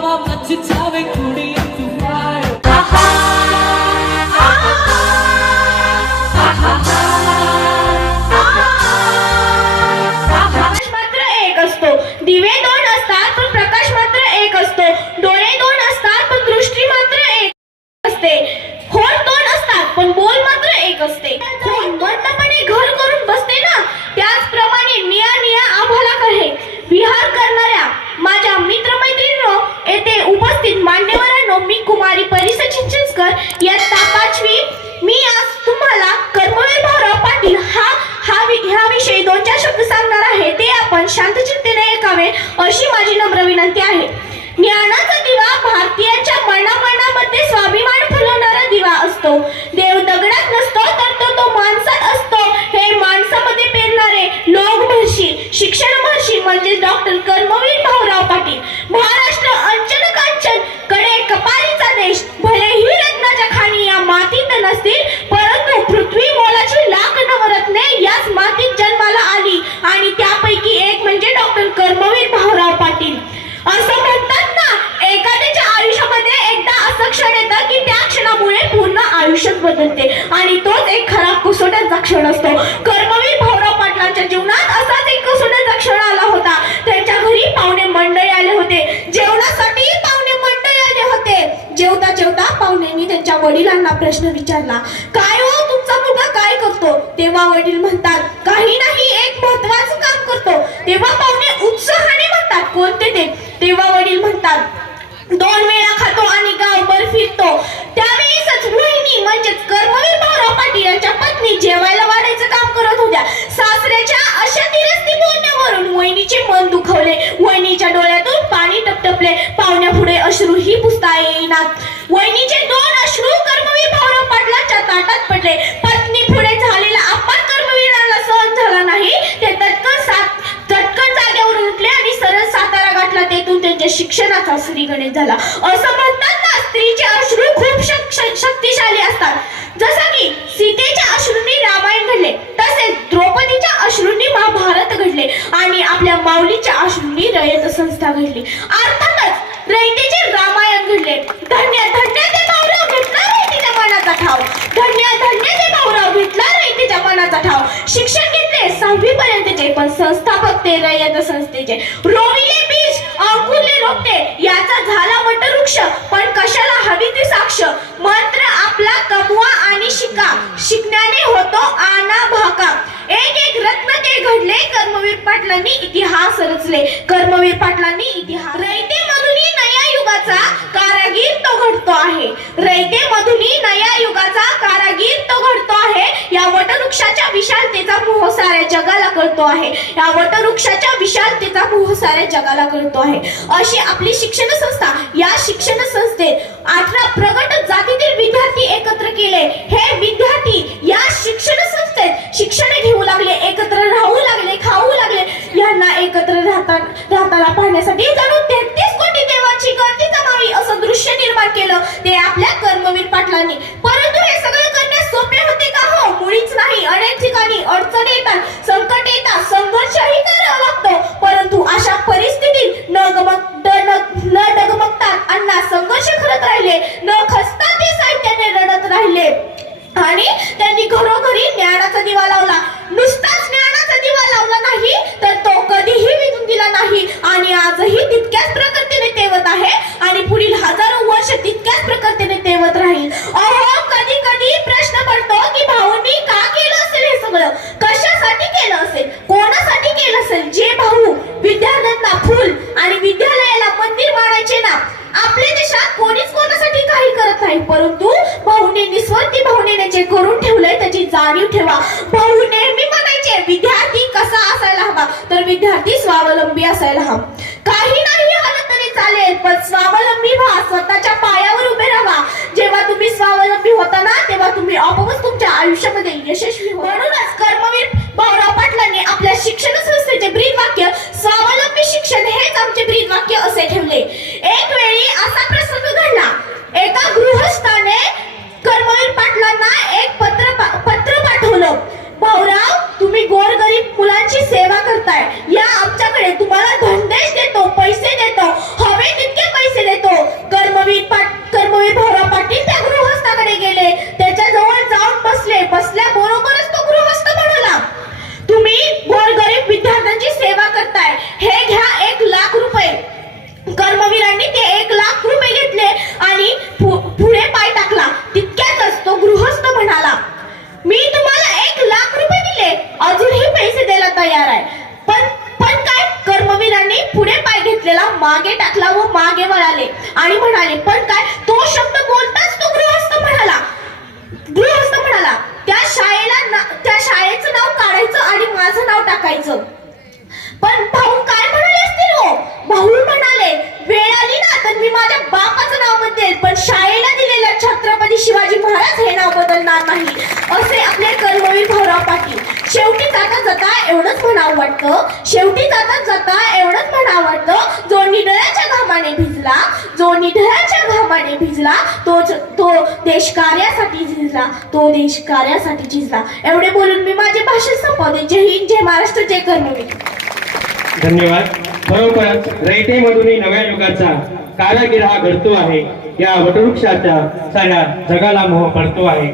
come on, but you tell me. बदलते. आणि तोच एक खरा कुसोट्याचा क्षण असतो. कर्मवीर भाऊराव पाटलांच्या जीवनात असाच एक कुसोट्याचा क्षण आला होता. त्यांच्या घरी पाहुणे मंडळी आले होते. जेवणासाठी पाहुणे मंडळी आले होते. जेवता जेवता पाहुण्यांनी त्यांच्या वडिलांना प्रश्न विचारला काय हो तुमचा मुलगा काय करतो? तेव्हा वडील म्हणतात काही नाही एक महत्वाचं काम करतो. तेव्हा पाहुणे उत्साहाने म्हणतात कोणते ते? तेव्हा वडील म्हणतात दोन वेळा खातो आणि पाणी टपटपले पाहुण्या पुढे अश्रूही पुसता येईनात. वहिनीचे दोन अश्रू कर्मवीर भाऊराव पाटलांच्या ताटात पडले. पत्नी पुढे झालेला अपमान कर्मवीराला सहन झाला नाही. ते तत्कन सात चटकन जागेवर उठले आणि सरळ सातारा गाठला. तेथून त्यांच्या शिक्षणाचा श्रीगणेश झाला. असं म्हणतात ना स्त्रीचे अश्रू खूप शक- शक- शक्तिशाली असतात जसं की सीतेच्या अश्रूंनी रामायण घडले तसेच द्रौपदीच्या अश्रूंनी महाभारत घडले आणि आपल्या माऊलीच्या अश्रूंनी रयत संस्था घडली. अर्थातच रयतेचे रामायण घडले. धन्य धन्य ते भाऊराव घेतला रयतेच्या मनाचा ठाव. धन्य धन्य ते भाऊराव घेतला रयतेच्या मनाचा ठाव. शिक्षण घेतले सहावी पर्यंतचे पण संस्थापक ते रयत संस्थेचे. रोविले बीज अंकुरले रोपटे याचा झाला वटवृक्ष वृक्ष पण कशाला हवी ती साक्ष मंत्र आपला कमवा आणि शिका शिकण्याने होतो आना भाका एक एक रत्न ते घडले कर्मवीर पाटलांनी इतिहास रचले. कर्मवीर पाटलांनी इतिहास रयते मधुनी नया युगाचा कारागीर तो घडतो आहे. रयते मधुनी नया युगाचा कारागीर तो घडतो आहे. या वटवृक्षाच्या विशालतेचा मोह साऱ्या जगाला कळतो आहे. या वटवृक्षाच्या विशालतेचा मोह साऱ्या जगाला कळतो आहे. अशी आपली शिक्षण संस्था या शिक्षण संस्थेत अठरा प्रगट जातीतील विद्यार्थी एकत्र केले. हे विद्यार्थी या शिक्षण संस्थेत शिक्षण घेऊन राहता राहताना पाहण्यासाठी जणू तेहतीस कोटी देवाची गर्दी जमावी असं दृश्य निर्माण केलं. ते आपल्या कर्मवीर पाटलांनी. परंतु हे सगळं करणे सोपे होते का? हो मुळीच नाही. अनेक ठिकाणी अडचणी येतात संकट येतात संघर्षही करत लागतो परंतु अशा परिस्थितीत न गमक ड- न- न डगमगतात अण्णा संघर्ष करत राहिले न खचता ते साहित्याने रडत राहिले आणि त्यांनी घरोघरी ज्ञानाचा दिवा लावला नुसताच ज्ञानाचा दिवा लावला नाही तर तो कधीही विझून दिला नाही आणि आजही तितक्याच प्रकृतीने तेवत आहे आणि पुढील हजारो वर्ष तितक्याच प्रकृतीने तेवत राहील. अहो कधी कधी प्रश्न पडतो की भाऊंनी का केलं असेल हे सगळं? कशासाठी केलं असेल? कोणासाठी केलं असेल? जे भाऊ विद्यार्थ्यांना फुल आणि विद्यालयाला मंदिर मानायचे ना आपल्या देशात कोणीच कोणासाठी काही करत नाही. परंतु भाऊने निस्वार्थी भावनेने जे करून ठेवलंय त्याची जाणीव ठेवा. भाऊ नेहमी म्हणायचे विद्यार्थी हवा तर विद्यार्थी स्वावलंबी असायला हवा. काही नाही आलं तरी चालेल पण स्वावलंबी व्हा. स्वतःच्या पायावर उभे राहा. जेव्हा तुम्ही स्वावलंबी होता ना तेव्हा तुम्ही आपोआपच तुमच्या आयुष्यामध्ये यशस्वी हो म्हणूनच कर्मवीर भाऊराव पाटलांनी आपल्या शिक्षण संस्थेचे ब्रीद वाक्य स्वावलंबी शिक्षण हेच आमचे ब्रीद वाक्य असे ठेवले. एक वेळी सेवा करताय. या आमच्याकडे तुम्हाला धनदेश देतो पैसे देतो हवे तितके पैसे देतो. कर्मवीर पाट कर्मवीर भाऊराव पाटील त्या गृहस्थाकडे गेले. त्याच्याजवळ जाऊन बसले. बसल्या बरोबरच तो गृहस्थ म्हणाला तुम्ही गोरगरीब विद्यार्थ्यांची सेवा करताय. हे घ्या. मागे टाकला व मागे वळाले. आणि म्हणाले पण काय तो शब्द बोलताच तो गृहस्थ म्हणाला. गृहस्थ म्हणाला त्या शाळेला त्या शाळेचं नाव काढायचं आणि माझं नाव टाकायचं. पण भाऊ काय म्हणाले असतील हो? भाऊ म्हणाले वेळ आली ना तर मी माझ्या बापाचं नाव बदलेल पण शाळेला दिलेल्या छत्रपती शिवाजी महाराज हे नाव बदलणार नाही. असे आपले कर्मवीर भाऊराव पाटील. शेवटी जाता जाता एवढंच म्हणावं वाटतं. शेवटी जाता जाता एवढंच म्हणावं वाटतं जो निडळ्याच्या झिजला जो निधळाच्या घामाने भिजला तो तो देश कार्यासाठी झिजला तो देश कार्यासाठी झिजला एवढे बोलून मी माझे भाषण संपवते. जय हिंद जय महाराष्ट्र जय कर्मवीर धन्यवाद. खरोखरच रयतेमधूनही नव्या युगाचा कारागिर हा घडतो आहे. या वटवृक्षाचा साऱ्या जगाला मोह पडतो आहे.